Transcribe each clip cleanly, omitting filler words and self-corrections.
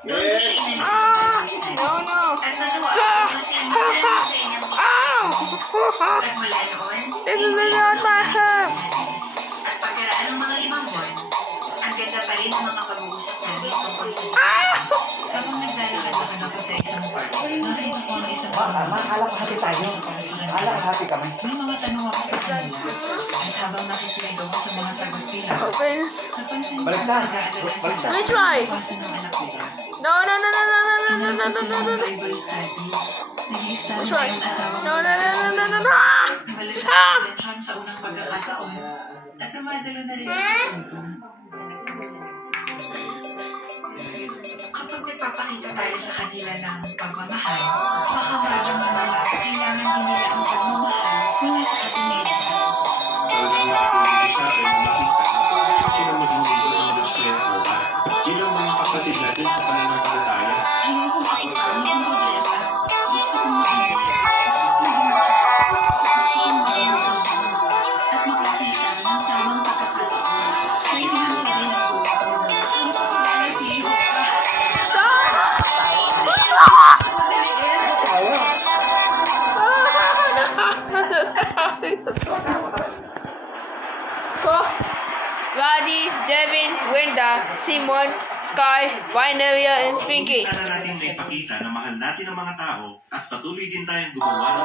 Doon ko siya inalis sa study. At nagawa ko siya sa inyong at mula noon, at pagkaraan ng mga 5 buwan, ang ganda pa rin ang mga pag-uusap namin tungkol sa habang naglalakad-lakad ako sa isang park, nakita ko ang isang Alak-hati tayo. Alak-hati kami. may mga tanong ako sa kanila. At habang nakikinig ako sa mga sagot nila, napansin ko Balik ang na. nag-aalala sa Balik na. pagpapasa ng anak nila. No. Pinapos sila ng Bible study. Nag-i-study na yung asawa ko. Nawalan ng atensyon sa unang pagkakataon at namadala na rin sa tungkol. Kapag nagpapakita tayo sa kanila ng pagmamahal, baka maramdaman nila kailangan din nila ang pagmamahal mula sa ating mga edad. Talagang nakatulong sa akin na makita na pwede sila maging lingkod ng Diyos na Yehova. Bilang mga kapatid natin sa pananampalataya. Ayokong makita ang mga problema. Gusto kong makita. Gusto kong maging at makakita ng tamang pagkakataon na itinangka rin ang buhay. Ang pakilala si Yehova. Ko, Buddy, Jevin, Winda, Simon, Sky, Vinelia, and Pinky. Sana natin may pakita na mahal natin ang mga tao at patuloy din tayong gumawa ng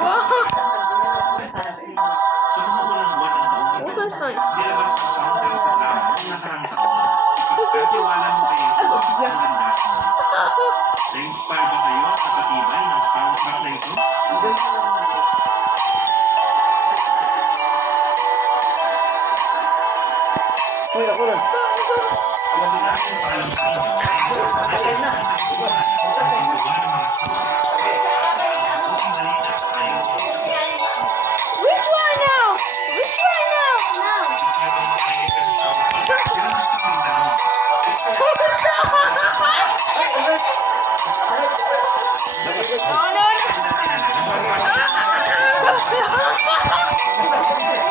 sa mga unang buwan ng taong ito. Last night. Nilabas ang soundtrack sa drama ng nakarang taon. Pagkatiwala mo kayo ang landas mo. Na-inspire ba kayo at napatibay ng soundtrack na ito? Hoy, ako lang. Gusto natin paalam sa inyo. Ayan na. Which one now? Which one now?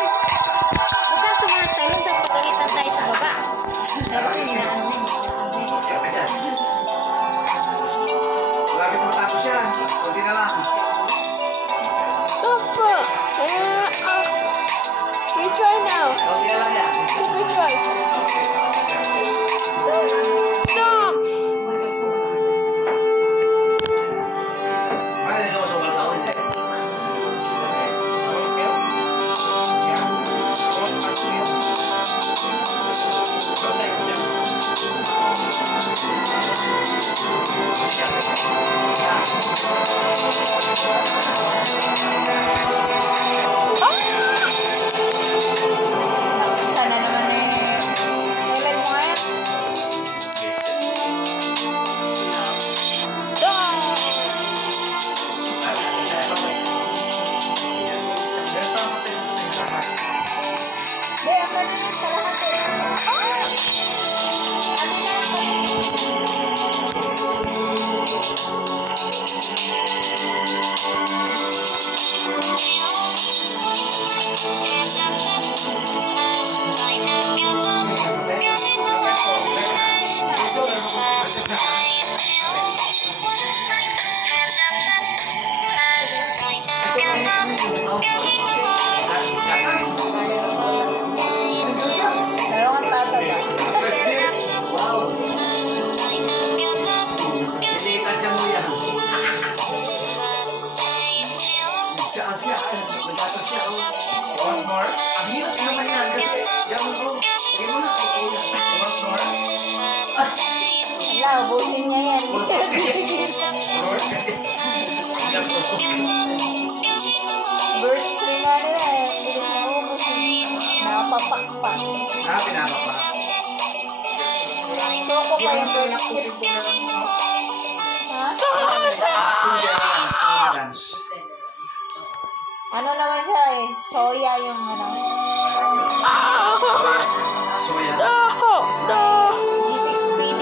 Bukan tumatalon sa pagalitan tayo sa baba. Pero inaano Lagi matapos yan. Kunti na lang. Stop. We try now. Kunti na lang yan. We try. Stop. Mana yung sobat tao hindi? sana naman eh. Ulit mo nga. Be, ang ganda ng kalahati. Ano na ako? Dalawang tataga. Wow. Silikat siya mo yan. Siya siya. Nagata siya. One more. Ang hirap naman yan kasi yan mo. Sige mo na. One more. Wala, ubusin niya yan. Bird screen na nila eh. Bilis na ubus eh. Napapakpak. Pinapa pa. Choco pa yung bird screen. Ha? Ano naman siya eh? Soya yung ano. Soya. G6PD.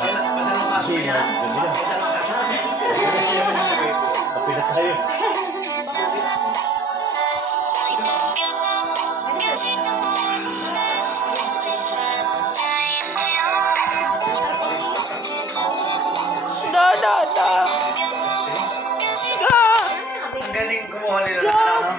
Padalong kaso yan. Padalong kaso. Kapila tayo. Ang galing kumuha nila ng ano.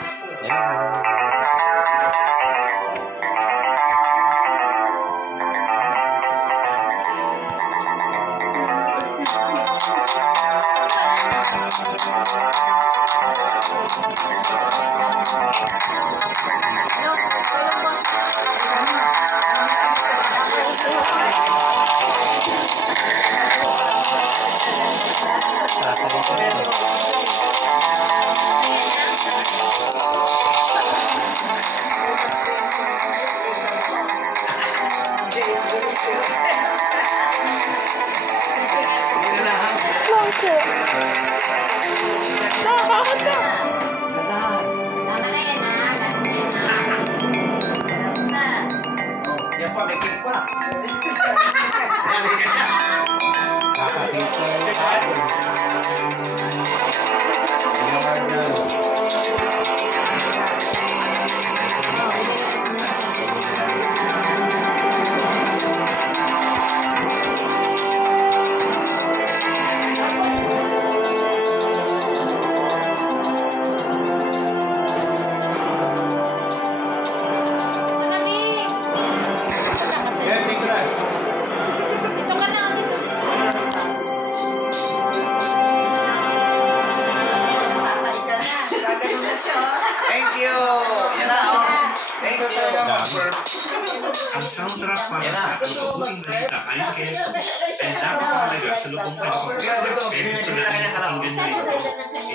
Yan pa, may cake pa. Thank you! Yan na, oh. Thank you! Ang soundtrack para sa mabuting balita ayon kay Jesus ay napakahalaga sa lubong taon. Pero gusto natin pakinggan niyo ito.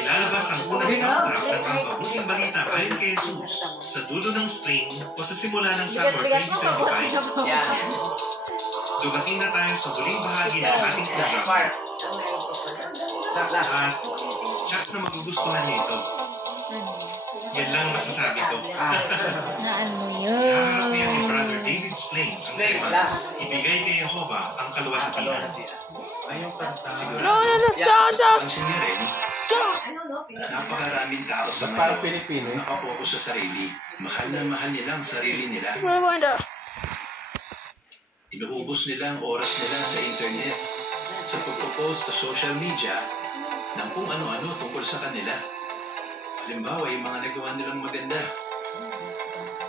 Ilalabas ang unang soundtrack ng ang mabuting balita ayon kay Jesus sa dulo ng spring o sa simula ng summer 2025. Yan. Dumating na tayo sa huling bahagi ng ating program. At tsak na magugustuhan niyo ito. Yan lang masasabi ko. Naan mo Haharap niya ni yun? Brother David Splain ang tema, ibigay kay Jehovah ang kaluwalhatian. Sigurado, pansin niya rin, napakaraming tao sa ngayon nakapokus sa sarili. Mahal na mahal nila ang sarili nila. Inuubos nila ang oras nila sa internet, sa pagpo-post sa social media ng kung ano-ano tungkol sa kanila. Halimbawa, yung mga nagawa nilang maganda.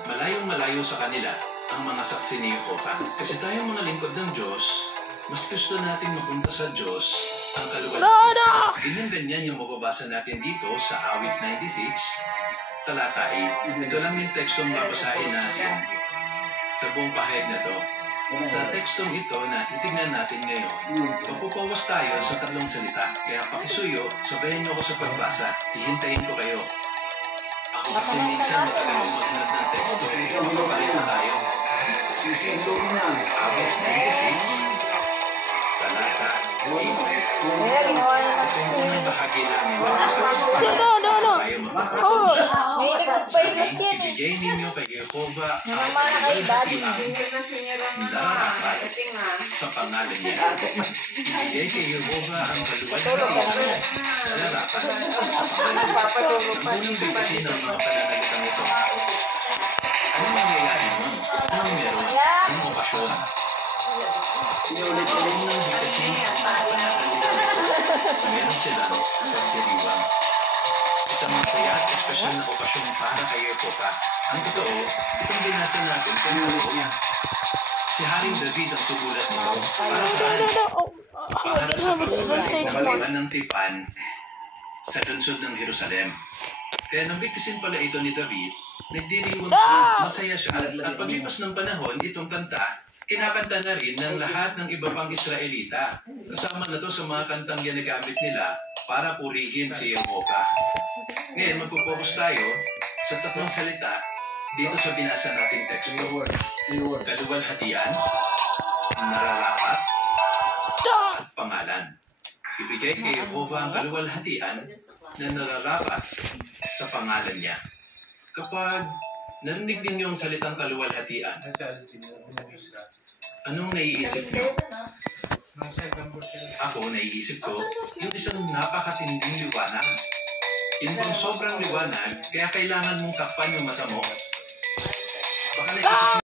Malayong-malayo sa kanila ang mga saksi ni Jehovah. Kasi tayong mga lingkod ng Diyos, mas gusto natin mapunta sa Diyos ang kaluwalhatian. Ganyan-ganyan yung mababasa natin dito sa awit 96, talata 8. Ito lang yung tekstong babasahin natin sa buong pahayag na to. Sa tekstong ito na titignan natin ngayon, magpupawas tayo sa 3 salita. Kaya pakisuyo, sabayan niyo ako sa pagbasa. Hihintayin ko kayo. Ako kasi minsan matagal ko maghanap ng teksto. Magpapalit na tayo. Awit 96, talata 8. Ito yung unang bahagi namin. Tayo magpapapos. May nagpapailat yan eh. Ibigay ninyo kay Jehovah ang Naman na kay Daddy. nararapat sa pangalan niya. Ibigay kay Jehovah ang kaluwalhatian nararapat sa pangalan niya. Ang unang bigkasin ng mga pananalitang ito. Anong mangyayari mo? Anong meron? Anong okasyon? Ang unang bigkasin ng mga pananalitang ito. Meron silang pagdiriwang. Isang masaya at espesyal na okasyon para kay Jehovah. Ang totoo, itong binasa natin kung totoo. Si Haring David ang sumulat nito. Para saan? Para sa pagkakaliban ng tipan sa lungsod ng Jerusalem. Kaya nang bigkasin pala ito ni David, nagdiriwang siya, masaya siya. At paglipas ng panahon, itong kanta, kinakanta na rin ng lahat ng iba pang Israelita. Kasama na to sa mga kantang ginagamit nila para purihin si Jehovah. Ngayon, magpo-focus tayo sa 3 salita dito sa binasa nating teksto. Kaluwalhatian, nararapat, at pangalan. Ibigay kay Jehovah ang kaluwalhatian na nararapat sa pangalan niya. Kapag narinig ninyo ang salitang kaluwalhatian, anong naiisip niyo? Ako, naiisip ko, yung isang napakatinding liwanag. Yun bang sobrang liwanag, kaya kailangan mong takpan yung mata mo